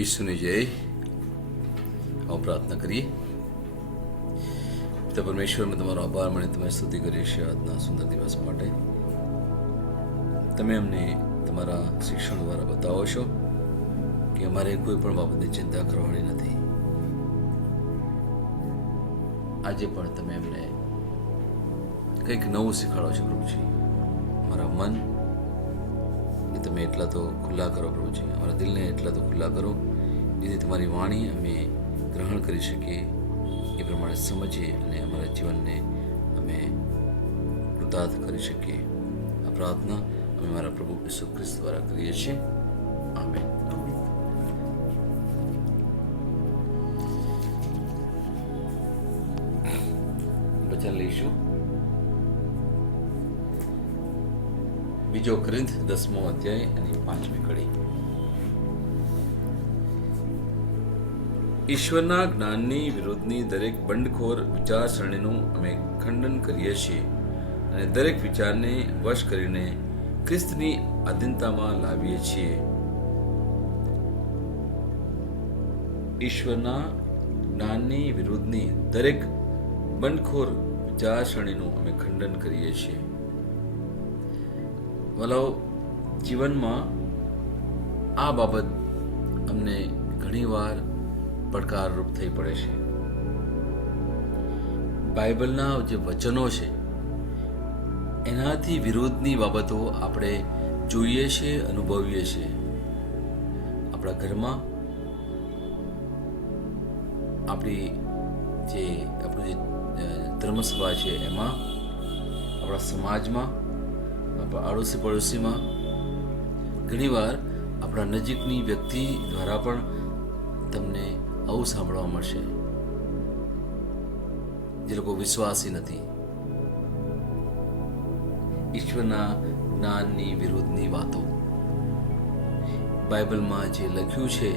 ઈસુની જય. આવો પ્રાર્થના કરીએ. પિતા પરમેશ્વર, મેં તમારો આભાર મને તમે સ્તુતિ કરીએ છીએ આજના સુંદર દિવસ માટે. તમે અમને તમારા શિક્ષણ દ્વારા બતાવો છો કે અમારે કોઈ પણ બાબતની ચિંતા કરવાની નથી. આજે પણ તમે અમને કંઈક નવું શીખવાડો છો પ્રભુજી. અમારા મન તમે એટલા તો ખુલ્લા કરો પ્રભુજી, અમારા દિલને એટલા તો ખુલ્લા કરો જેથી તમારી વાણી અમે ગ્રહણ કરી શકીએ, એ પ્રમાણે સમજીએ અને અમારા જીવનને અમે કૃતાર્થ કરી શકીએ. આ પ્રાર્થના અમે મારા પ્રભુ ઈસુ ખ્રિસ્ત દ્વારા કરીએ છીએ. આમેન. વચન લઈશું. બીજો કોરિન્થ 10મો અધ્યાય અને 5મી કડી. ઈશ્વરના જ્ઞાનની વિરુદ્ધની દરેક બંડખોર વિચારસરણીનું અમે ખંડન કરીએ છીએ અને દરેક વિચારને વશ કરીને ખ્રિસ્તની આધીનતામાં લાવીએ છીએ. ઈશ્વરના જ્ઞાનની વિરુદ્ધની દરેક બંડખોર વિચારસરણીનું અમે ખંડન કરીએ છીએ. વલાઓ, જીવનમાં આ બાબત અમને ઘણીવાર પડકારરૂપ થઈ પડે છે. બાઇબલના જે વચનો છે એનાથી વિરોધની બાબતો આપણે જોઈએ છીએ, અનુભવીએ છીએ. આપણા ઘરમાં આપણું જે ધર્મસભા છે એમાં, આપણા સમાજમાં, આપણા આડોશી પડોશીમાં, ઘણીવાર આપણા નજીકની વ્યક્તિ દ્વારા પણ તમને આવું સાંભળવા મળશે. જે લોકો વિશ્વાસી નથી, ઈશ્વરના જ્ઞાનની વિરુદ્ધની વાતો, બાઇબલમાં જે લખ્યું છે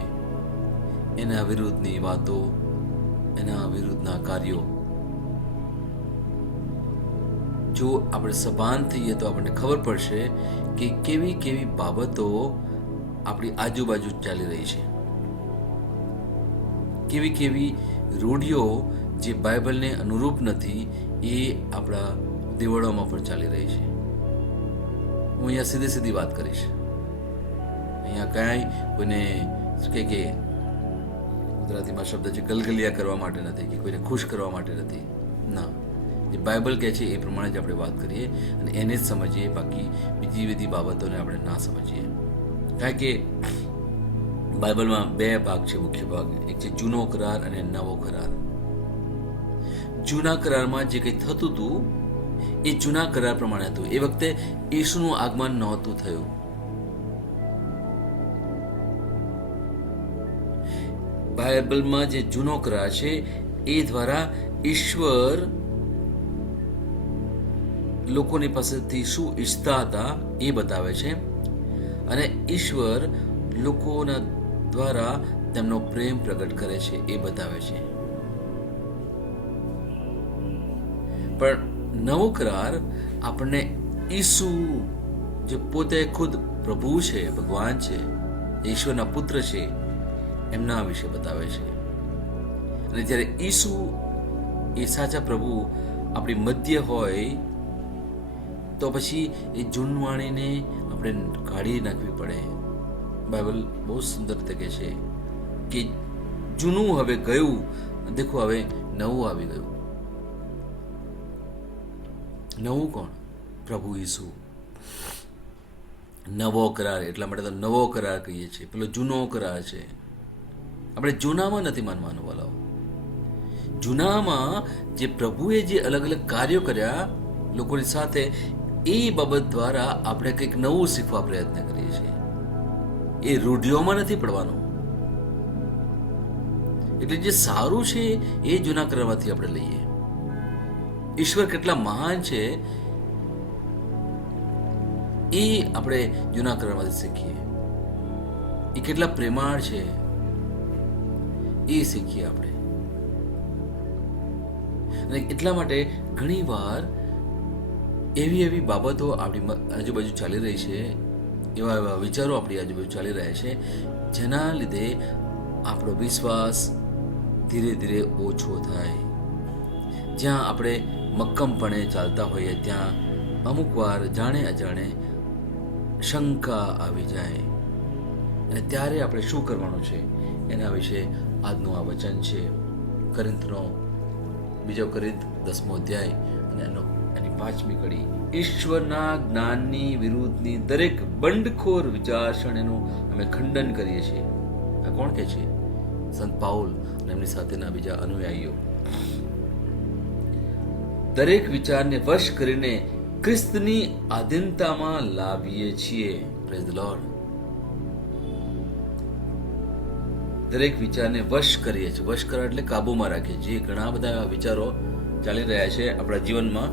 એના વિરુદ્ધની વાતો, એના વિરુદ્ધના કાર્યો. જો આપણે સભાન થઈએ તો આપણને ખબર પડશે કે કેવી કેવી બાબતો આપણી આજુબાજુ ચાલી રહી છે, કેવી કેવી રૂઢિઓ જે બાઇબલને અનુરૂપ નથી એ આપણા દેવળોમાં પણ ચાલી રહી છે. હું અહીંયા સીધી સીધી વાત કરીશ. અહીંયા કાંઈ કોઈને કે ગુજરાતીમાં શબ્દ છે ગલગલિયા કરવા માટે નથી કે કોઈને ખુશ કરવા માટે નથી. ના, જે બાઇબલ કહે છે એ પ્રમાણે જ આપણે વાત કરીએ અને એને જ સમજીએ, બાકી બીજી બધી બાબતોને આપણે ના સમજીએ. કારણ કે બાઇબલમાં બે ભાગ છે, મુખ્ય ભાગ. એક છે જૂનો કરાર અને નવો કરાર. જૂના કરારમાં જે કંઈ થતું હતું એ જૂના કરાર પ્રમાણે હતું. એ વખતે ઈસુનું આગમન નહોતું થયું. બાઇબલમાં જે જૂનો કરાર છે એ દ્વારા ઈશ્વર લોકોની પાસેથી શું ઈચ્છતા હતા એ બતાવે છે અને ઈશ્વર લોકોના દ્વારા તેમનો પ્રેમ પ્રગટ કરે છે એ બતાવે છે. પણ નવો કરાર આપણને ઈસુ જે પોતે ખુદ પ્રભુ છે, ભગવાન છે, ઈશ્વરના પુત્ર છે, એમના વિશે બતાવે છે. અને જ્યારે ઈસુ એ સાચા પ્રભુ આપણી મધ્ય હોય તો પછી એ જૂનવાણીને આપણે કાઢી નાખવી પડે. બાઇબલ બહુ સુંદર રીતે કહે છે કે જૂનું હવે ગયું, દેખો હવે નવું આવી ગયું. નવું કોણ? પ્રભુ ઈસુ. નવો કરાર, એટલા માટે તો નવો કરાર કહીએ છીએ. પેલો જૂનો કરાર છે. આપણે જૂનામાં નથી માનવાનું વાલાઓ. જૂનામાં જે પ્રભુએ જે અલગ અલગ કાર્યો કર્યા લોકોની સાથે, એ બાબત દ્વારા આપણે કંઈક નવું શીખવા પ્રયત્ન કરીએ છીએ. એ રૂઢિઓમાં નથી પડવાનું. એટલે જે સારું છે એ જૂના કરારમાંથી આપણે લઈએ. ઈશ્વર કેટલા મહાન છે એ આપણે જૂના કરારમાંથી શીખીએ. એ કેટલા પ્રેમાળ છે એ શીખીએ આપણે. અને એટલા માટે ઘણી વાર એવી બાબતો આપણી આજુબાજુ ચાલી રહી છે, એવા વિચારો આપણી આજુબાજુ ચાલી રહ્યા છે જેના લીધે આપણો વિશ્વાસ ધીરે ધીરે ઓછો થાય. જ્યાં આપણે મક્કમપણે ચાલતા હોઈએ ત્યાં અમુક વાર જાણે અજાણે શંકા આવી જાય, અને ત્યારે આપણે શું કરવાનું છે એના વિશે આજનું આ વચન છે. બીજો કોરિન્થ 10મો અધ્યાય અને એની 5મી કડી. ઈશ્વરના જ્ઞાનની વિરુદ્ધની દરેક બંડખોર વિચારસરણીનું અમે ખંડન કરીએ છીએ. આ કોણ કહે છે? સંત પાઉલ અને એમની સાથેના બીજા અનુયાયીઓ. દરેક વિચારને વશ કરીને ખ્રિસ્તની આધીનતામાં લાવીએ છીએ. Praise the lord. દરેક વિચારને વશ કરીએ છીએ. વશ કરવા એટલે કાબુમાં રાખીએ છીએ. ઘણા બધા વિચારો ચાલી રહ્યા છે આપણા જીવનમાં,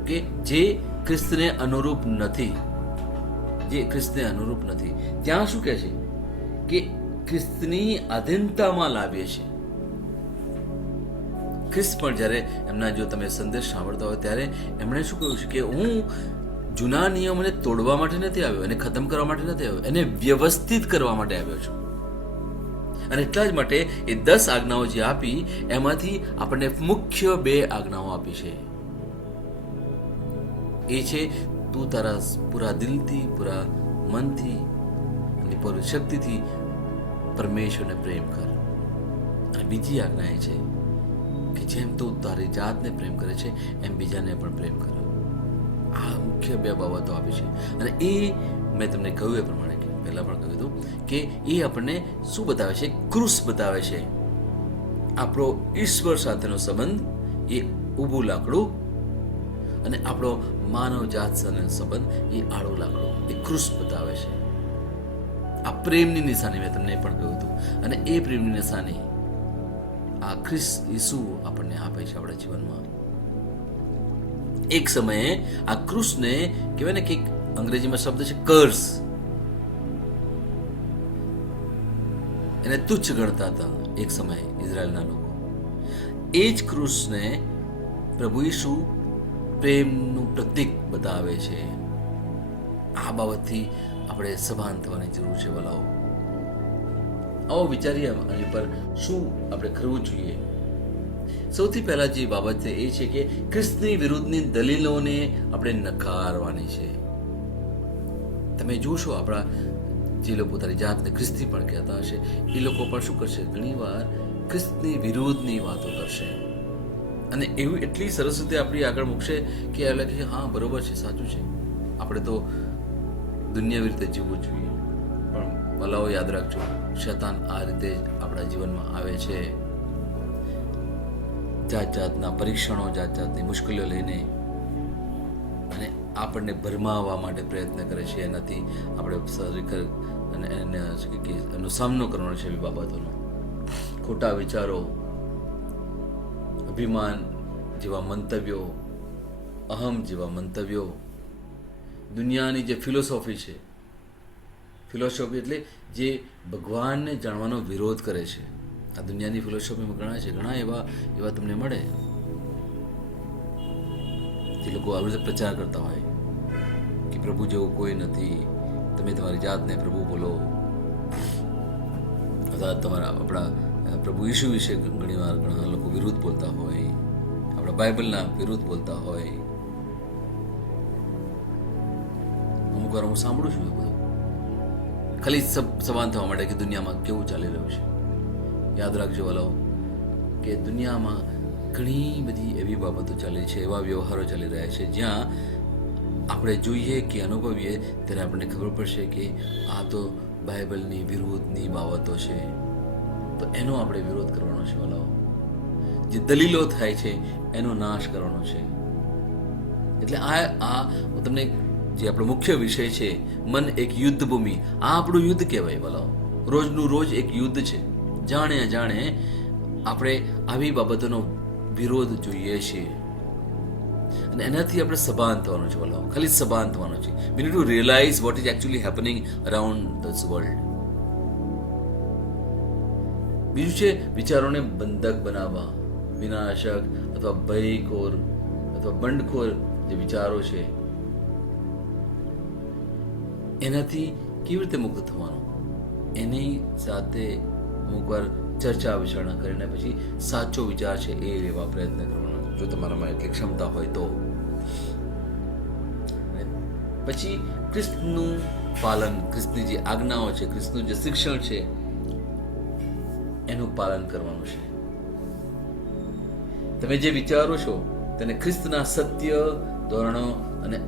ઓકે, જે ખ્રિસ્તને અનુરૂપ નથી. ત્યાં શું કહે છે કે ખ્રિસ્તની આધીનતામાં લાવીએ છીએ. ખ્રિસ્ત પણ જ્યારે એમના, જો તમે સંદેશ સાંભળતા હોય ત્યારે એમણે શું કહ્યું છે કે હું જૂના નિયમોને તોડવા માટે નથી આવ્યો, એને ખતમ કરવા માટે નથી આવ્યો, એને વ્યવસ્થિત કરવા માટે આવ્યો છું. અને એટલા જ માટે એ 10 આજ્ઞાઓ જે આપી એમાંથી આપણને મુખ્ય 2 આજ્ઞાઓ આપી છે. એ છે તું તારા પૂરા દિલથી, પૂરા મનથી અને પૂરી શક્તિથી પરમેશ્વરને પ્રેમ કર. અને બીજી આજ્ઞા એ છે કે જેમ તું તારી જાતને પ્રેમ કરે છે એમ બીજાને પણ પ્રેમ કર. આ મુખ્ય 2 બાબતો આપી છે. અને એ મેં તમને કહ્યું એ પ્રમાણે, પહેલા પણ કહ્યું હતું કે એ આપણને શું બતાવે છે? ક્રૂસ બતાવે છે. આપણો ઈશ્વર સાથેનો સંબંધ એ ઊભું લાકડું, અને આપણો માનવ જાત સાથેનો સંબંધ એ આડું લાકડું. એ ક્રૂસ બતાવે છે. આ પ્રેમની નિશાની મેં તમને પણ કહ્યું હતું. અને એ પ્રેમની નિશાની આ ખ્રિસ્ત ઈસુ આપણને આપે છે આપણા જીવનમાં. એક સમયે આ ક્રૂસને કહેવાય ને કે અંગ્રેજીમાં શબ્દ છે કર્સ, એને તુચ્છ ગણતા હતા એક સમયે ઇઝરાયલના લોકો. એ જ ક્રૂસને પ્રભુ ઈસુ પ્રેમનું પ્રતીક બતાવે છે. આ બાબતથી આપણે સભાન થવાની જરૂર છે વલાઓ. આવો વિચારીએ આની પર શું આપણે કરવું જોઈએ. સૌથી પહેલા જે બાબત છે એ છે કે ખ્રિસ્તની વિરુદ્ધની દલીલોને આપણે નકારવાની છે. તમે જોશો આપણા જે લોકો પોતાની જાતને ખ્રિસ્તી પણ કહેતા હશે એ લોકો પણ શું કરશે? ઘણીવાર ખ્રિસ્તની વિરુદ્ધની વાતો કરશે, અને એવું એટલી સરસ રીતે આપણી આગળ મૂકશે કે એ લાગે કે હા બરોબર છે, સાચું છે, આપણે તો દુનિયાવી રીતે જીવવું જોઈએ. પણ ભલાઓ યાદ રાખજો, શૈતાન આ રીતે આપણા જીવનમાં આવે છે. જાત જાતના પરીક્ષણો, જાત જાતની મુશ્કેલીઓ લઈને અને આપણને ભરમાવવા માટે પ્રયત્ન કરે છે. એનાથી આપણે અને એનો સામનો કરવાનો છે એવી બાબતોનો. ખોટા વિચારો, અભિમાન જેવા મંતવ્યો, અહમ જેવા મંતવ્યો, દુનિયાની જે ફિલોસોફી છે, ફિલોસોફી એટલે જે ભગવાનને જાણવાનો વિરોધ કરે છે. આ દુનિયાની ફિલોસોફીમાં ઘણા એવા તમને મળે જે લોકો આવી રીતે પ્રચાર કરતા હોય કે પ્રભુ જેવું કોઈ નથી, તમે તમારી જાતને પ્રભુ બોલો. અથવા આપણા પ્રભુ ઈસુ વિશે ઘણીવાર ઘણા લોકો વિરુદ્ધ બોલતા હોય, આપણા બાઇબલના વિરુદ્ધ બોલતા હોય. અમુક વાર હું સાંભળું છું એ બધું ખાલી સભાન થવા માટે કે દુનિયામાં કેવું ચાલી રહ્યું છે. યાદ રાખજો વાલાઓ કે દુનિયામાં ઘણી બધી એવી બાબતો ચાલી છે, એવા વ્યવહારો ચાલી રહ્યા છે જ્યાં આપણે જોઈએ કે અનુભવીએ ત્યારે આપણને ખબર પડશે કે આ તો બાઇબલની વિરુદ્ધની બાબતો છે. તો એનો આપણે વિરોધ કરવાનો છે વાલાઓ. જે દલીલો થાય છે એનો નાશ કરવાનો છે. એટલે આ તમને જે આપણો મુખ્ય વિષય છે, મન એક યુદ્ધ ભૂમિ, આ આપણું યુદ્ધ કહેવાય વાલાઓ. રોજનું રોજ એક યુદ્ધ છે. જાણે અજાણે આપણે આવી બાબતોનો વિરોધ જોઈએ છીએ, અને એનાથી આપણે સભાન થવાનું છે વાલાઓ. ખાલી સભાન થવાનું છે. We need to realize what is actually happening around this world. બીજું છે વિચારોને બંધક બનાવવા. વિનાશક અથવા ભયખોર અથવા બંડખોર જે વિચારો છે એનાથી કેવી રીતે મુક્ત થવાનું? એની સાથે અમુક વાર ચર્ચા વિચારણા કરીને પછી સાચો વિચાર છે એ લેવા પ્રયત્ન કરવાનો, જો તમારામાં એટલી ક્ષમતા હોય તો. પછી ખ્રિસ્તનું પાલન, ખ્રિસ્તની જે આજ્ઞાઓ છે, ખ્રિસ્તનું જે શિક્ષણ છે એનું પાલન કરવાનું છે. તમે જે વિચારો છો તેને ખ્રિસ્તના સત્ય, ધોરણો અને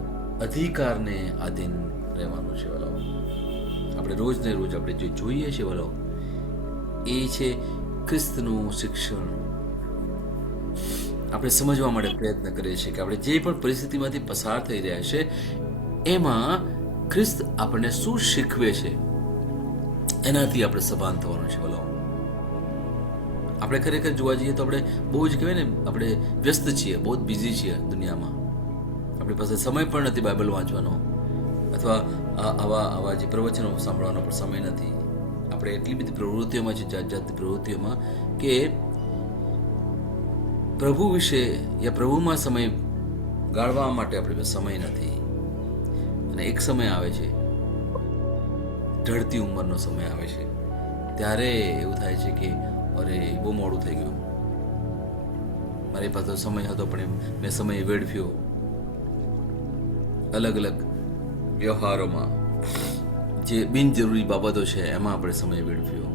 અધિકારને આધીન રહેવાનું છે. વલો આપણે રોજ ને રોજ આપણે જે જોઈએ છે વલો એ છે ખ્રિસ્તનું શિક્ષણ. આપણે સમજવા માટે પ્રયત્ન કરીએ છીએ કે આપણે જે પણ પરિસ્થિતિમાંથી પસાર થઈ રહ્યા છે એમાં ખ્રિસ્ત આપણને શું શીખવે છે એનાથી આપણે સભાન થવાનું છે. વલો આપણે ખરેખર જોવા જઈએ તો આપણે બહુ જ કહેવાય ને, આપણે વ્યસ્ત છીએ, બહુ જ બિઝી છીએ દુનિયામાં. આપણી પાસે સમય પણ નથી બાઇબલ વાંચવાનો, અથવા આવા જે પ્રવચનો સાંભળવાનો પણ સમય નથી. આપણે એટલી બધી પ્રવૃત્તિઓમાં છે, જાત જાતની પ્રવૃત્તિઓમાં, કે પ્રભુ વિશે યા પ્રભુમાં સમય ગાળવા માટે આપણી પાસે સમય નથી. અને એક સમય આવે છે, ઢળતી ઉંમરનો સમય આવે છે, ત્યારે એવું થાય છે કે અરે બહુ મોડું થઈ ગયું, મારી પાસે સમય હતો પણ મેં સમય વેડફ્યો અલગ અલગ વ્યવહારોમાં, જે બિનજરૂરી બાબતો છે એમાં આપણે સમય વેડફ્યો,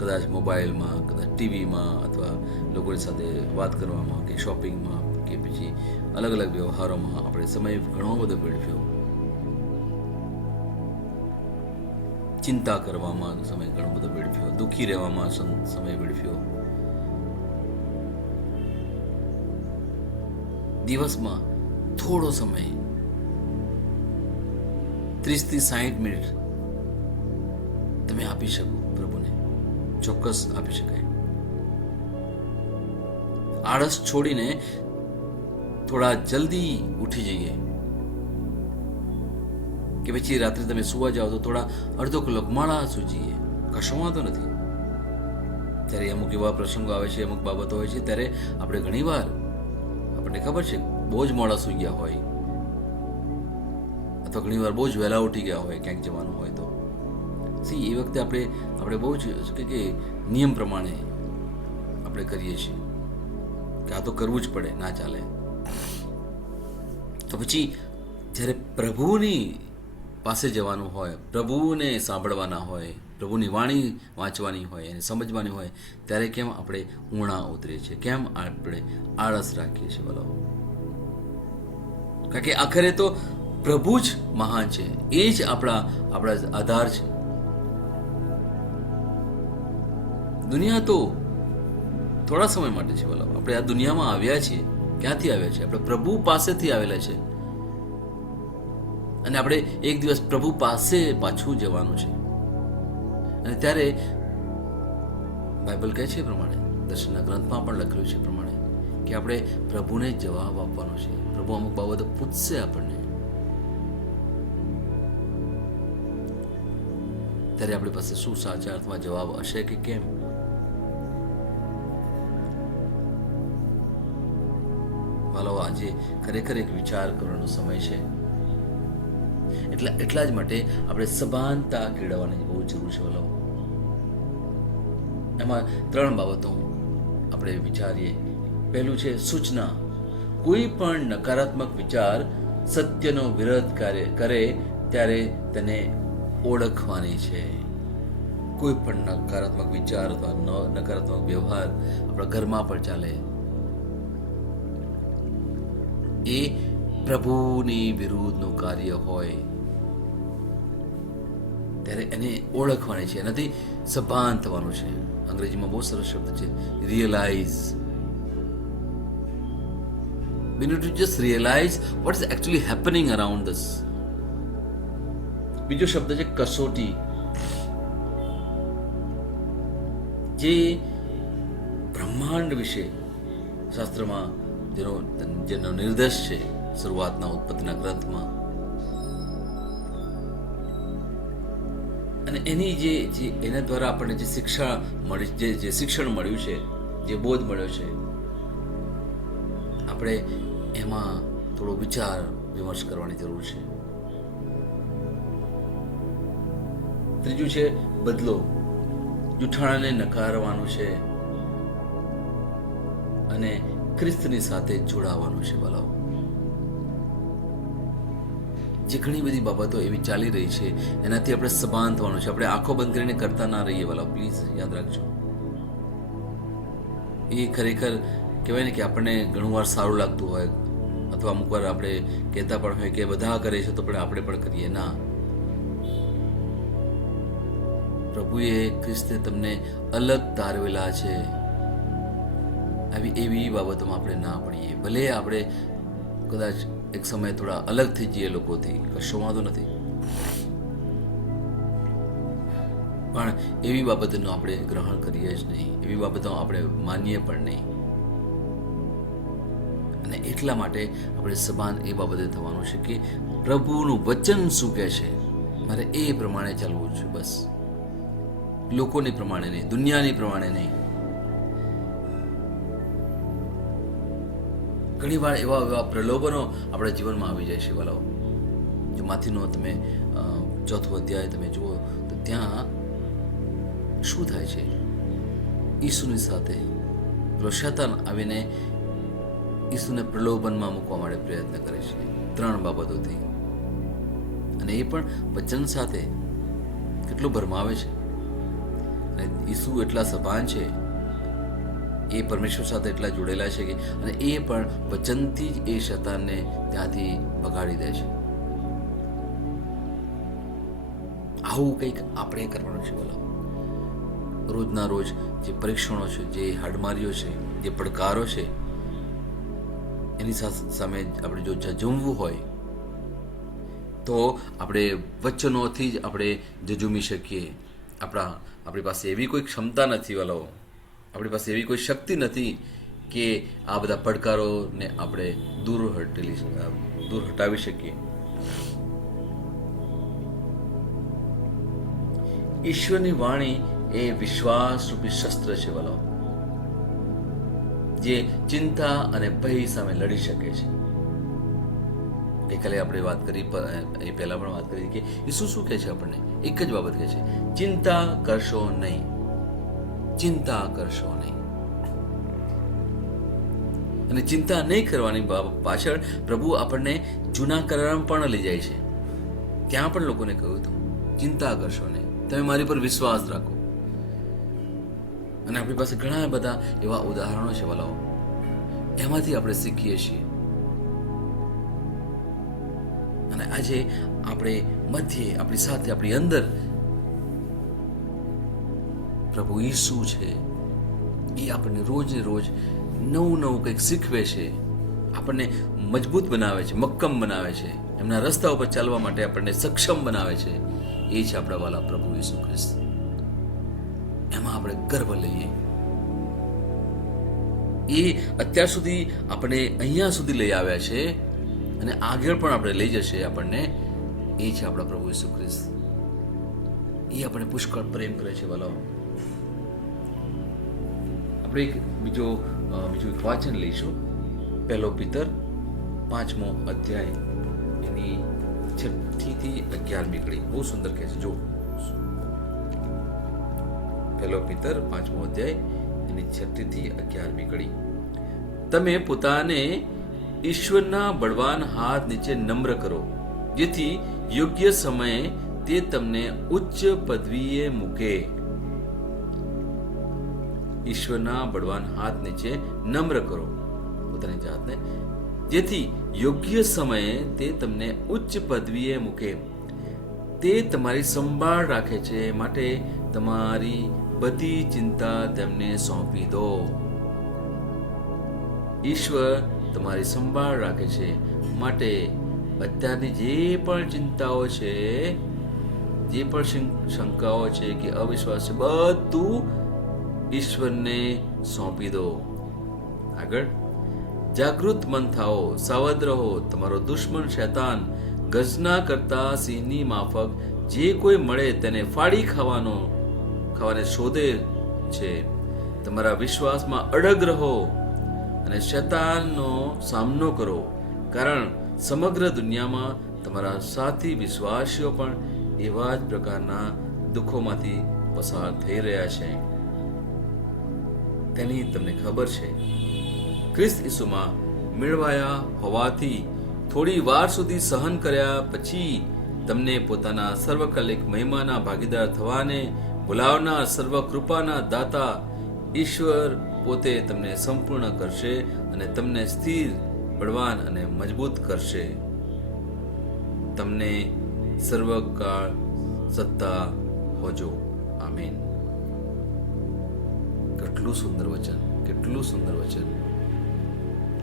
કદાચ મોબાઈલમાં, કદાચ ટીવીમાં, અથવા લોકોની સાથે વાત કરવામાં, કે શોપિંગમાં, કે પછી અલગ અલગ વ્યવહારોમાં આપણે સમય ઘણો બધો વેડફ્યો. ચિંતા કરવામાં સમય ઘણો બધો વેડફ્યો, દુઃખી રહેવામાં સમય વેડફ્યો. દિવસમાં થોડો સમય 30 થી 60 મિનિટ તમે આપી શકો પ્રભુને, ચોક્કસ આપી શકાય. આળસ છોડીને થોડા જલ્દી ઉઠી જઈએ, કે પછી રાત્રે તમે સુવા જાઓ તો થોડા અડધો કલાક મોડા સૂઈ જઈએ, કશો વાંધો નથી. ત્યારે અમુક એવા પ્રસંગો આવે છે, અમુક બાબતો હોય છે, ત્યારે આપણે ઘણીવાર આપણને ખબર છે બહુ જ મોડા સૂઈ ગયા હોય, અથવા ઘણીવાર બહુ જ વહેલા ઉઠી ગયા હોય, ક્યાંક જવાનું હોય તો એ વખતે આપણે બહુ જ કે નિયમ પ્રમાણે આપણે કરીએ છીએ કે આ તો કરવું જ પડે, ના ચાલે. તો પછી જ્યારે પ્રભુની પાસે જવાનું હોય, પ્રભુને સાંભળવાના હોય, પ્રભુની વાણી વાંચવાની હોય અને સમજવાની હોય, ત્યારે કેમ આપણે ઊણા ઉતરીએ છીએ, કેમ આપણે આળસ રાખીએ છીએ? બોલો, કારણ કે આખરે તો પ્રભુ જ મહાન છે, એ જ આપણા આધાર છે. દુનિયા તો થોડા સમય માટે છે. બોલો, આપણે આ દુનિયામાં આવ્યા છીએ, ક્યાંથી આવ્યા છીએ? આપણે પ્રભુ પાસેથી આવેલા છે, અને આપણે એક દિવસ પ્રભુ પાસે પાછું જવાનું છે. અને ત્યારે બાઇબલ કહે છે પ્રમાણે, દર્શનના ગ્રંથમાં પણ લખેલું છે પ્રમાણે, કે આપણે પ્રભુને જવાબ આપવાનો છે. પ્રભુ અમુક બાબતો પૂછશે આપણને, ત્યારે આપણી પાસે શું સાચા અર્થમાં જવાબ હશે કે કેમ? વાલો, આજે ખરેખર એક વિચાર કરવાનો સમય છે. એટલા જ માટે આપણે સભાનતા કેળવવાની બહુ જરૂર છે. વાલો, એમાં 3 બાબતો આપણે વિચારીએ. પહેલું છે સૂચના. કોઈ પણ નકારાત્મક વિચાર સત્યનો વિરોધ કરે ત્યારે તેને ઓળખવાની છે. કોઈ પણ નકારાત્મક વિચાર અથવા નકારાત્મક વ્યવહાર આપણા ઘરમાં પણ ચાલે, એ પ્રભુની વિરુદ્ધનું કાર્ય હોય ત્યારે એને ઓળખવાની છે, એનાથી સભાન થવાનું છે. અંગ્રેજીમાં બહુ સરસ શબ્દ છે, realise. We need to just realize what is actually happening around us. બીજો શબ્દ છે કસોટી. જે બ્રહ્માંડ વિશે શાસ્ત્રમાં જેનો નિર્દેશ છે શરૂઆતના ઉત્પત્તિના ગ્રંથમાં, અને એની જે એના દ્વારા આપણને જે શિક્ષા મળી, જે શિક્ષણ મળ્યું છે, જે બોધ મળ્યો છે, આપણે એમાં થોડો વિચાર વિમર્શ કરવાની જરૂર છે. ત્રીજું છે બદલો. જૂઠાણાને નકારવાનું છે અને ખ્રિસ્તની સાથે જોડાવાનું છે. વાલાઓ, જે ઘણી બધી બાબતો એવી ચાલી રહી છે એનાથી આપણે સભાન થવાનું છે. આપણે આંખો બંધ કરીને કરતા ના રહીએ. વાલાઓ, પ્લીઝ યાદ રાખજો. એ ખરેખર કહેવાય ને કે આપણને ઘણું વાર સારું લાગતું હોય, અથવા અમુક વાર આપણે કહેતા પણ હોય કે બધા કરે છે તો આપણે પણ કરીએ. ના, પ્રભુએ ખ્રિસ્તે તમને અલગ તારવેલા છે. આવી એવી બાબતોમાં આપણે ના પડીએ. ભલે આપણે કદાચ એક સમય થોડા અલગ થઈ જઈએ લોકોથી, કશો વાંધો નથી, પણ એવી બાબતોનું આપણે ગ્રહણ કરીએ જ નહીં, એવી બાબતો આપણે માનીએ પણ નહીં. અને એટલા માટે આપણે સભાન એ બાબતે થવાનું છે કે પ્રભુનું વચન શું કહે છે, મારે એ પ્રમાણે ચાલવું છે. બસ લોકોની પ્રમાણે નહીં, દુનિયાની પ્રમાણે નહીં. ઘણી વાર એવા પ્રલોભનો આપણા જીવનમાં આવી જાય છે. વાલાઓ, જો માથીનો તમે 4થો અધ્યાય તમે જુઓ તો ત્યાં શું થાય છે? ઈસુની સાથે શૈતાન આવીને ઈસુને પ્રલોભનમાં મૂકવા માટે પ્રયત્ન કરે છે 3 બાબતોથી, અને એ પણ વચન સાથે. કેટલું ભરમાવે છે. અને ઈસુ એટલા સભાન છે, એ પરમેશ્વર સાથે એટલા જોડેલા છે કે અને એ પણ વચનથી જ એ શૈતાનને ત્યાંથી ભગાડી દે છે. આવું કંઈક આપણે કરવાનું છે. બોલો, રોજના રોજ જે પરીક્ષણો છે, જે હાડમારીઓ છે, જે પડકારો છે, એની સામે આપણે જો જજુમવું હોય તો આપણે વચનોથી જ આપણે જજુમી શકીએ. આપણી પાસે એવી કોઈ ક્ષમતા નથી. વાલાઓ, આપણી પાસે એવી કોઈ શક્તિ નથી કે આ બધા પડકારોને આપણે દૂર હટાવી શકીએ. ઈશ્વરની વાણી એ વિશ્વાસરૂપી શસ્ત્ર છે. વાલાઓ, જે ચિંતા અને ભય સામે લડી શકે છે. ગઈકાલે આપણે વાત કરી, એ પહેલા પણ વાત કરી કે ઈસુ શું કહે છે આપણને? એક જ બાબત કહે છે, ચિંતા કરશો નહીં, ચિંતા કરશો નહીં. અને ચિંતા નહીં કરવાની પાછળ પ્રભુ આપણને જૂના કરારમાં પણ લઈ જાય છે. ત્યાં પણ લોકોને કહ્યું હતું, ચિંતા કરશો નહીં, તમે મારી પર વિશ્વાસ રાખો. અને આપણી પાસે ઘણા બધા એવા ઉદાહરણો છે. વાલાઓ, એમાંથી આપણે શીખીએ છીએ. અને આજે આપણે મધ્યે, આપણી સાથે, આપણી અંદર પ્રભુ ઈસુ છે. એ આપણને રોજ ને રોજ નવું કંઈક શીખવે છે, આપણને મજબૂત બનાવે છે, મક્કમ બનાવે છે, એમના રસ્તા ઉપર ચાલવા માટે આપણને સક્ષમ બનાવે છે. એ છે આપણા વાલા પ્રભુ ઈસુ ખ્રિસ્ત. એમાં આપણે ગર્વ લઈએ. એ અત્યાર સુધી આપણે અહીંયા સુધી લઈ આવ્યા છે અને આગળ પણ આપણે લઈ જશે આપણને. એ છે આપણા પ્રભુ ઈસુ ખ્રિસ્ત. એ આપણે પુષ્કળ પ્રેમ કરે છે. વાલાઓ, આપણે બીજું એક વાંચન લઈશું. 1 પીતર 5મો અધ્યાય, એની 6 થી 11મી કડી. બહુ સુંદર કહે છે. જો 1 પીતર 5મો અધ્યાય, એની 6 થી 11મી કડી. તમે પોતાને ઈશ્વરના બળવાન હાથ નીચે નમ્ર કરો, જેથી યોગ્ય સમયે તે તમને ઉચ્ચ પદવીએ મૂકે. ઈશ્વરના બળવાન હાથ નીચે નમ્ર કરો પોતાની જાતને, જેથી યોગ્ય સમયે તે તમને ઉચ્ચ પદવીએ મૂકે. તે તમારી સંભાળ રાખે છે, માટે તમારી બધી ચિંતા તેમને સોંપી દો. ઈશ્વર તમારી સંભાળ રાખે છે, માટે અત્યારની જે પણ ચિંતાઓ છે, જે પણ શંકાઓ છે કે અવિશ્વાસ છે, બધું ઈશ્વરને સોંપી દો. આગળ, જાગૃત મન થાઓ, સાવધ રહો. તમારો દુશ્મન શૈતાન ગર્જના કરતા સિંહની માફક જે કોઈ મળે તેને ફાડી ખાવાને શોધે છે. તમારા વિશ્વાસમાં અડગ રહો અને શૈતાનનો સામનો કરો, કારણ સમગ્ર દુનિયામાં તમારા સાથી વિશ્વાસીઓ પણ એવા જ પ્રકારના દુઃખોમાંથી પસાર થઈ રહ્યા છે તેની તમને ખબર છે. ખ્રિસ્ત ઈસુમાં મેળવાયા હોવાથી થોડી વાર સુધી સહન કર્યા પછી તમને પોતાના સર્વકાલિક મહિમાના ભાગીદાર થવાને બોલાવનાર સર્વ કૃપાના દાતા ઈશ્વર પોતે તમને સંપૂર્ણ કરશે અને તમને સ્થિર, બળવાન અને મજબૂત કરશે. તમને સર્વકાળ સત્તા હોજો. આમીન. કેટલું સુંદર વચન, કેટલું સુંદર વચન.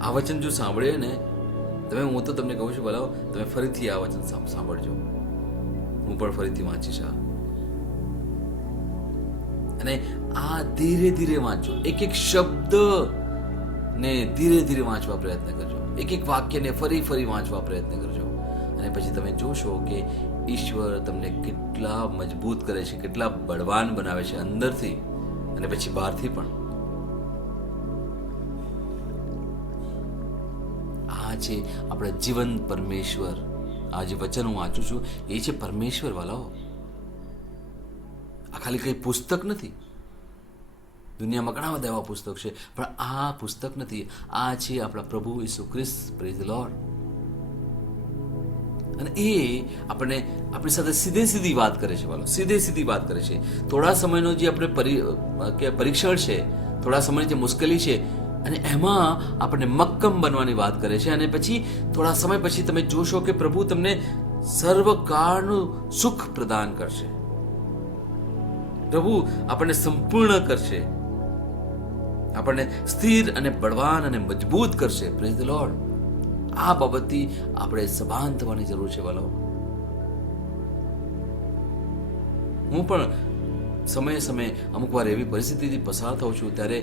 આ વચન જો સાંભળીએ ને હું તો તમને કહું છું, બોલાવો તમે ફરીથી આ વચન સાંભળજો. હું પણ ફરીથી વાંચીશ અને આ ધીરે ધીરે વાંચજો. એક એક શબ્દ ને ધીરે ધીરે વાંચવા પ્રયત્ન કરજો. એક એક વાક્યને ફરી ફરી વાંચવા પ્રયત્ન કરજો અને પછી તમે જોશો કે ઈશ્વર તમને કેટલા મજબૂત કરે છે, કેટલા બળવાન બનાવે છે અંદરથી અને પછી બહારથી પણ. આ છે આપણા જીવન પરમેશ્વર. આ જે વચન હું વાંચું છું એ છે પરમેશ્વર વાલાઓ. આ ખાલી કઈ પુસ્તક નથી. દુનિયામાં ઘણા બધા એવા પુસ્તક છે, પણ આ પુસ્તક નથી. આ છે આપણા પ્રભુ Isu Christ. Praise the lord. અને એ આપણને આપણી સાથે સીધે સીધી વાત કરે છે વાલો, સીધે સીધી વાત કરે છે. થોડા સમયનો જે આપણે પરીક્ષણ છે, થોડા સમયની જે મુશ્કેલી છે, અને એમાં આપણને મક્કમ બનવાની વાત કરે છે. અને પછી થોડા સમય પછી તમે જોશો કે પ્રભુ તમને સર્વકાળનું સુખ પ્રદાન કરશે. પ્રભુ આપણને સંપૂર્ણ કરશે, આપણને સ્થિર અને બળવાન અને મજબૂત કરશે. Praise the lord. આ બાબતથી આપણે સભાન થવાની જરૂર છે વાલો. હું પણ સમયે સમયે અમુક વાર એવી પરિસ્થિતિથી પસાર થાઉં છું ત્યારે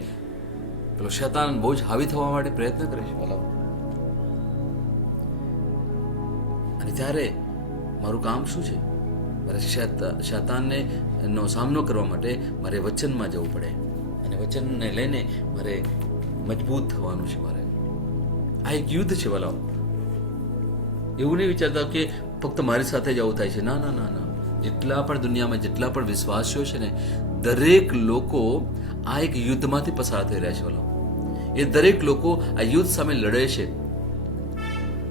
પેલો શૈતાન બહુ જ હાવી થવા માટે પ્રયત્ન કરે છે વાલો. અને ત્યારે મારું કામ શું છે? મારે શૈતાનને નો સામનો કરવા માટે મારે વચનમાં જવું પડે અને વચનને લઈને મારે મજબૂત થવાનું છે. મારે આ એક યુદ્ધ છે વાલાઓ. એવું નહીં વિચારતા કે ફક્ત મારી સાથે જ આવું થાય છે. ના ના ના ના. જેટલા પણ દુનિયામાં જેટલા પણ વિશ્વાસીઓ છે ને, દરેક લોકો આ એક યુદ્ધમાંથી પસાર થઈ રહ્યા છે વાલાઓ. એ દરેક લોકો આ યુદ્ધ સામે લડે છે.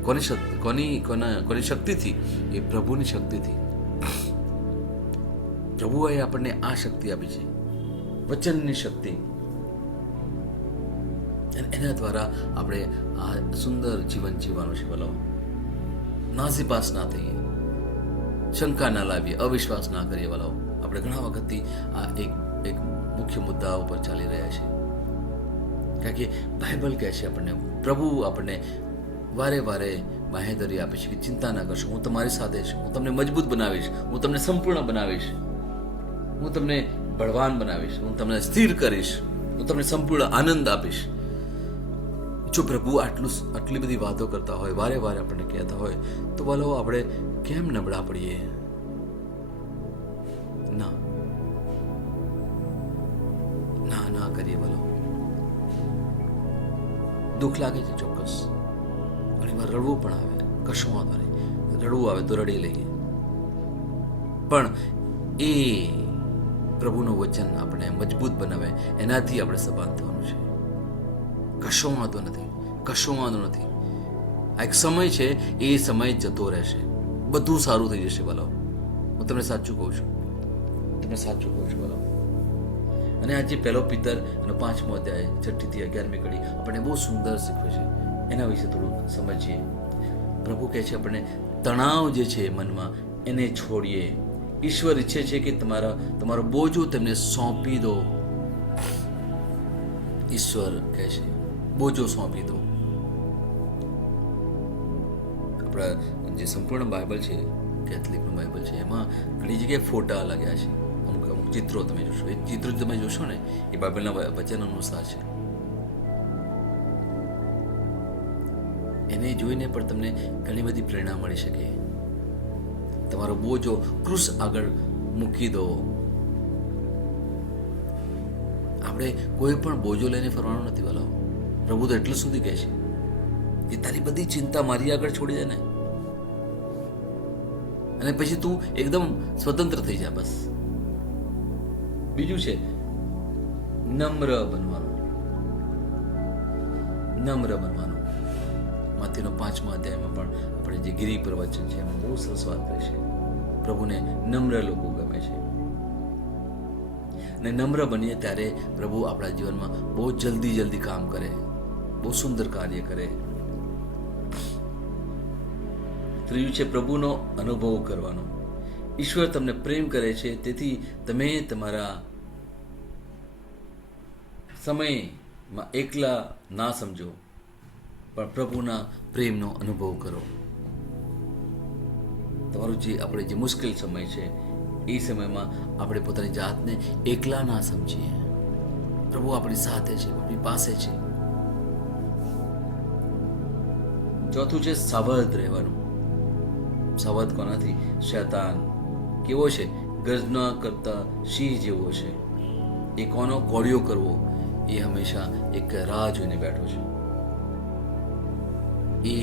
કોની શક્તિથી? એ પ્રભુની શક્તિથી. પ્રભુએ આપણને આ શક્તિ આપી છે, વચનની શક્તિ. એના દ્વારા આપણે આ સુંદર જીવન જીવવાનું છે બોલો. નાસીપાસ ના થઈએ, શંકા ના લાવીએ, અવિશ્વાસ ના કરીએ બોલો. આપણે ઘણા વખતથી આ એક મુખ્ય મુદ્દા ઉપર ચાલી રહ્યા છે. કારણ કે બાઇબલ કહે છે આપણને, પ્રભુ આપણને વારે વારે બાહેધરી આપે છે કે ચિંતા ના કરશો, હું તમારી સાથે છું, હું તમને મજબૂત બનાવીશ, હું તમને સંપૂર્ણ બનાવીશ, હું તમને બળવાન બનાવીશ, હું તમને સ્થિર કરીશ, હું તમને સંપૂર્ણ આનંદ આપીશ. જો પ્રભુ આટલી બધી વાતો કરતા હોય, વારે વારે આપણને કહેતા હોય, તો બોલો આપણે કેમ નબળા પડીએ? ના ના ના કરીએ બોલો. દુઃખ લાગે છે ચોક્કસ, ઘણી વાર રડવું પણ આવે, કશું વાંધો નહીં, રડવું આવે તો રડી લઈએ. પણ એ પ્રભુનું વચન આપણે મજબૂત બનાવે, એનાથી આપણે સભાન થવાનું છે. કશો વાંધો નથી, કશો વાંધો નથી. આ એક સમય છે, એ સમય જતો રહેશે, બધું સારું થઈ જશે બોલો. હું તમને સાચું કહું છું, બોલો. અને આજે પહેલો પિતર અને 5મો અધ્યાય 6 થી 11મી કડી આપણને બહુ સુંદર શીખવે છે. એના વિશે થોડું સમજીએ. પ્રભુ કહે છે આપણને તણાવ જે છે મનમાં એને છોડીએ. ઈશ્વર ઈચ્છે છે કે તમારો બોજો તેમને સોંપી દો. ઈશ્વર કહે છે બોજો સોંપી દો. આપણા જે સંપૂર્ણ બાઇબલ છે, કેથલિકનું બાઇબલ છે, એમાં ઘણી જગ્યાએ ફોટા લાગ્યા છે. અમુક ચિત્રો તમે જોશો, એ ચિત્રો તમે જોશો ને, એ બાઇબલના વચન અનુસાર છે. એને જોઈને પણ તમને ઘણી બધી પ્રેરણા મળી શકે. તમારો બોજો ક્રુસ આગળ મૂકી દો. આપણે કોઈ પણ બોજો લઈને ફરવાનો નથી વાલો. પ્રભુ તો એટલું સુધી કહે છે કે તારી બધી ચિંતા મારી આગળ છોડી દે ને, અને પછી તું એકદમ સ્વતંત્ર થઈ જા. બસ બીજું છે નમ્ર બનવાનું. નમ્ર બનવાનું. માથેનો 5મા અધ્યાયમાં પણ આપણે જે ગિરી પ્રવચન છે એમાં બહુ સરસ વાત કરી છે. પ્રભુને નમ્ર લોકો ગમે છે. અને નમ્ર બનીએ ત્યારે પ્રભુ આપણા જીવનમાં બહુ જલ્દી કામ કરે, બહુ સુંદર કાર્ય કરે. ત્રીજું છે પ્રભુનો અનુભવ કરવાનો. ઈશ્વર તમને પ્રેમ કરે છે, તેથી તમે તમારા સમયમાં એકલા ના સમજો, પણ પ્રભુના પ્રેમનો અનુભવ કરો. તમારું જે મુશ્કેલ સમય છે એ સમયમાં આપણે પોતાની જાતને એકલા ના સમજીએ. પ્રભુ આપણી સાથે છે, આપણી પાસે છે. ચોથું છે સાવધ રહેવાનું. સાવધ કોનાથી? શૈતાન કેવો છે? ગર્જના કરતા સિંહ જેવો છે. એ કોનો કોળિયો કરવો એ હંમેશા એક રાહ જોઈને બેઠો છે. એ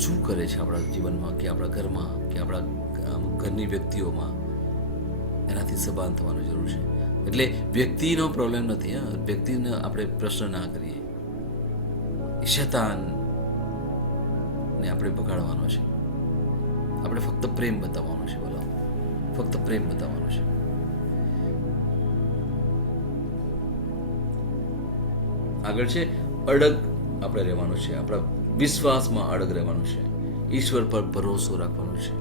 શું કરે છે આપણા જીવનમાં, કે આપણા ઘરમાં, કે આપણા ઘરની વ્યક્તિઓમાં, એનાથી સભાન થવાની જરૂર છે. એટલે વ્યક્તિનો પ્રોબ્લેમ નથી. વ્યક્તિને આપણે પ્રશ્ન ના કરીએ. શૈતાનને આપણે બગાડવાનો છે. આપણે ફક્ત પ્રેમ બતાવવાનો છે. બોલો, ફક્ત પ્રેમ બતાવવાનો છે. આગળ છે અડગ આપણે રહેવાનું છે. આપણા વિશ્વાસમાં અડગ રહેવાનું છે. ઈશ્વર પર ભરોસો રાખવાનો છે.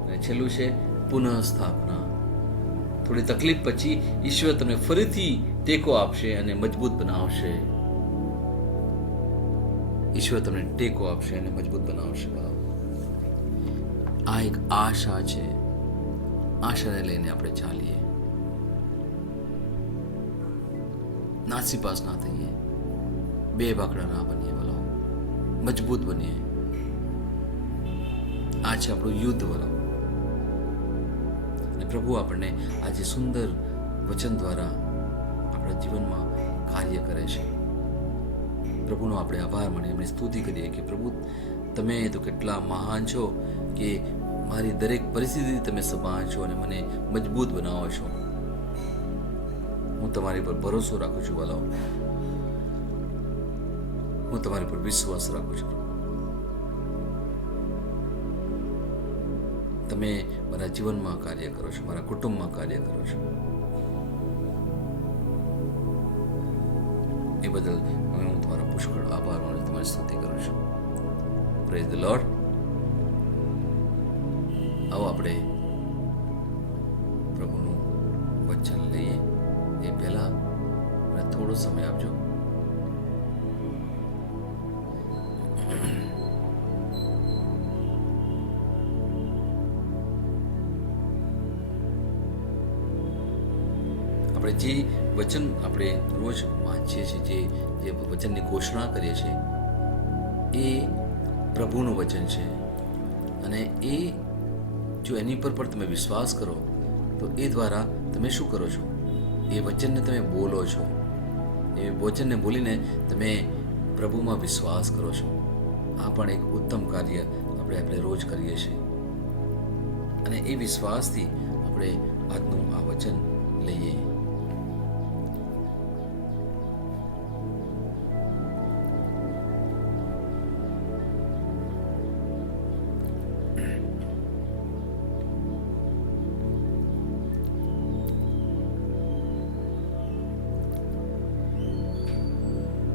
અને છેલ્લું છે પુનઃ સ્થાપના. થોડી તકલીફ પછી ઈશ્વર તમને ફરીથી ટેકો આપશે અને મજબૂત બનાવશે. ઈશ્વર તમને ટેકો આપશે અને મજબૂત બનાવશે. આ એક આશા છે. આશાને લઈને આપણે ચાલીએ. નાસીપાસ ના થઈએ, બે બાકડા ના બનીએ. બોલો, મજબૂત બનીએ. આ છે આપણું યુદ્ધ. બોલો, અને પ્રભુ આપણને આજે સુંદર વચન દ્વારા આપણા જીવનમાં કાર્ય કરે છે. પ્રભુનો આપણે આભાર માણીએ, એમની સ્તુતિ કરીએ કે પ્રભુ તમે તો કેટલા મહાન છો કે મારી દરેક પરિસ્થિતિ તમે સંભાળો છો અને મને મજબૂત બનાવો છો. હું તમારી પર ભરોસો રાખું છું. વાલાઓ, હું તમારી પર વિશ્વાસ રાખું છું. તમે મારા જીવનમાં કાર્ય કરો છો, મારા કુટુંબમાં કાર્ય કરો છો. એ બદલ હું તમારા પુષ્કળ આભાર માનું, તમારી સ્તુતિ કરું છું. Praise the lord. આવો આપણે પ્રભુનું વચન લઈએ. એ પહેલા મને થોડો સમય આપજો. આપણે જે વચન આપણે રોજ વાંચીએ છીએ, જે વચનની ઘોષણા કરીએ છીએ, એ પ્રભુનું વચન છે. અને એ જો એની પર પણ તમે વિશ્વાસ કરો તો એ દ્વારા તમે શું કરો છો? એ વચનને તમે બોલો છો. એ વચનને બોલીને તમે પ્રભુમાં વિશ્વાસ કરો છો. આ પણ એક ઉત્તમ કાર્ય આપણે રોજ કરીએ છીએ. અને એ વિશ્વાસથી આપણે આજનું આ વચન લઈએ.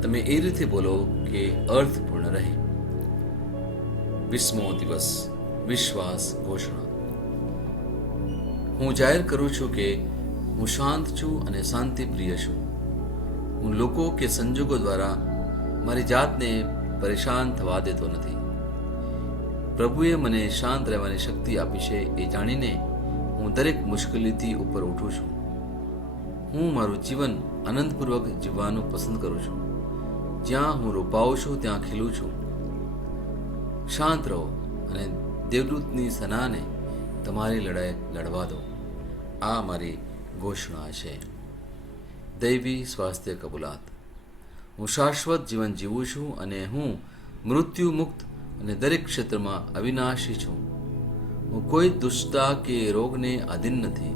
તમે એ રીતે બોલો કે અર્થપૂર્ણ રહે. 20મો દિવસ, વિશ્વાસ ઘોષણા. હું જાહેર કરું છું કે હું શાંત છું અને શાંતિ પ્રિય છું. હું લોકો કે સંજોગો દ્વારા મારી જાતને પરેશાન થવા દેતો નથી. પ્રભુએ મને શાંત રહેવાની શક્તિ આપી છે એ જાણીને હું દરેક મુશ્કેલીથી ઉપર ઉઠું છું. હું મારું જીવન આનંદપૂર્વક જીવવાનું પસંદ કરું છું. જ્યાં હું રોપાઉં છું ત્યાં ખીલું છું. શાંત રહો અને દેવદૂતની સેનાને તમારી લડાઈ લડવા દો. આ મારી ઘોષણા છે. દૈવી સ્વાસ્થ્ય કબૂલાત. હું શાશ્વત જીવન જીવું છું અને હું મૃત્યુ મુક્ત અને દરેક ક્ષેત્રમાં અવિનાશી છું. હું કોઈ દુષ્ટતા કે રોગને આધીન નથી,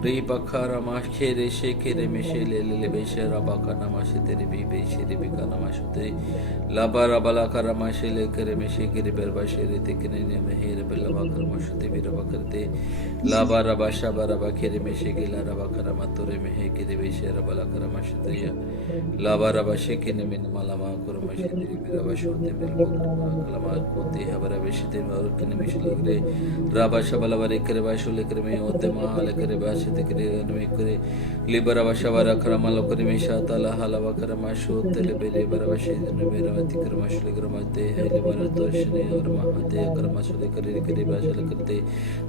रे बखारा माशे रे शेके रे मेशे ले ले ले बेशे रबा का नमाशे तेरे भी बेशे रे बिका नमाशे तेरे लाबा रबा ला का रमाशे ले करे मेशे के रे बरबा शेरे ते के ने में हे रे बलबा कर मशे ते भी रबा करते लाबा रबा शाबा रबा के रे मेशे के ला रबा का रमा तोरे में हे के रे बेशे रबा ला का रमाशे ते लाबा रबा शेके ने में माला मा कर मशे तेरे भी रबा शोते मेरे कलमा कोते है बरा बेशे ते और के ने मेशे लग रे रबा शाबा ला बरे करे बाशो ले करे में होते मा ले करे बाशे te kere me kere libera basha vara karama lo kere me shata la hala va karama sho tele be libera bashe ne be ravati karama shule karama te hai libera to shne aur mahate karama shule kere kere basha le karte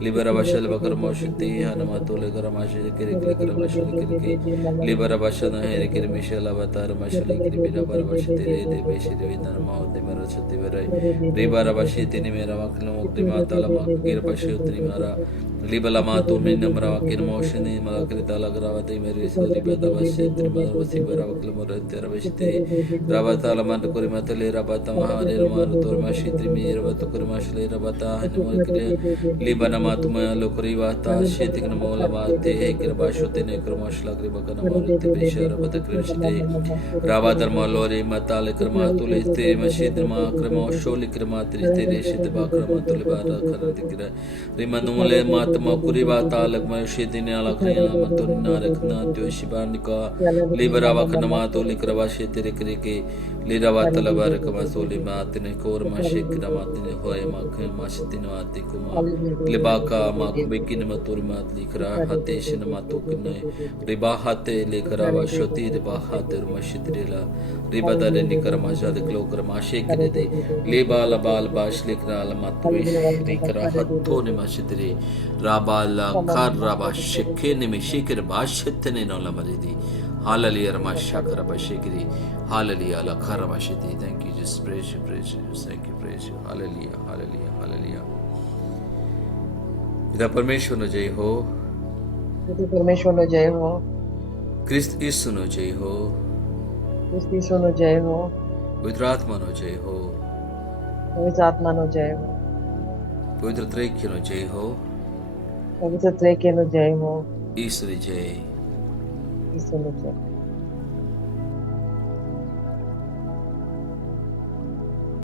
libera basha le karama shte hanama to le karama shule kere kere karama shule kere ke libera basha na hai kere me shala avatar ma shule kere be libera bashe te de be she de vidan ma hote mera chati verai libera bashe te ne mera maklo mukti mata la ma kere bashe utri mara libela ma to me namra kere moshne ma kere tala gravate mere soli beda bashe te ma wasi vera maklo mora tera bashe rabata la man kore matale rabata ma hare ma tor ma shitri me rabata kore ma shle rabata han mo kere libana ma tuma lo kore vata shete kna mola ma te he kere basho te ne kere ma shla kere bakana ma te beshe rabata kere shite rabata ma lore matale kere ma tule te ma shedr ma kere ma sholi kere ma te te shite ba kere ma tule ba ra kere dikra rimanule ma tuma kore vata lag ma shete ne ala kere ma to na rakna tyo shibanika libera vakna ma to likra ba shete re kere ke lira vatala bar kama soli ma tine kor ma shekra ma tine hoye ma khe ma shitine ma te kuma libaka ma kubekin ma tur ma likra hate shin ma to kne riba hate lekra va shoti riba hate ma shitrela riba dare nikra ma jad klo kar ma shekre de liba la bal bash likra la ma tu likra hatto ne ma shitre rabala kar raba shekhe ne me shekre ba shitne no la maridi hallelujah ramasha karaba shekri hallelujah la karaba shiti thank you just praise you thank you praise you hallelujah hallelujah hallelujah पिता परमेश्वर no जय हो पिता परमेश्वर no जय हो ख्रिस्त यीशु no जय हो ख्रिस्त यीशु नो जय हो पवित्र आत्मा नो जय हो पवित्र आत्मा नो जय हो पवित्र त्रैक्य नो जय हो पवित्र त्रैक्य नो जय हो ईश्वरी जय ईश्वर नो जय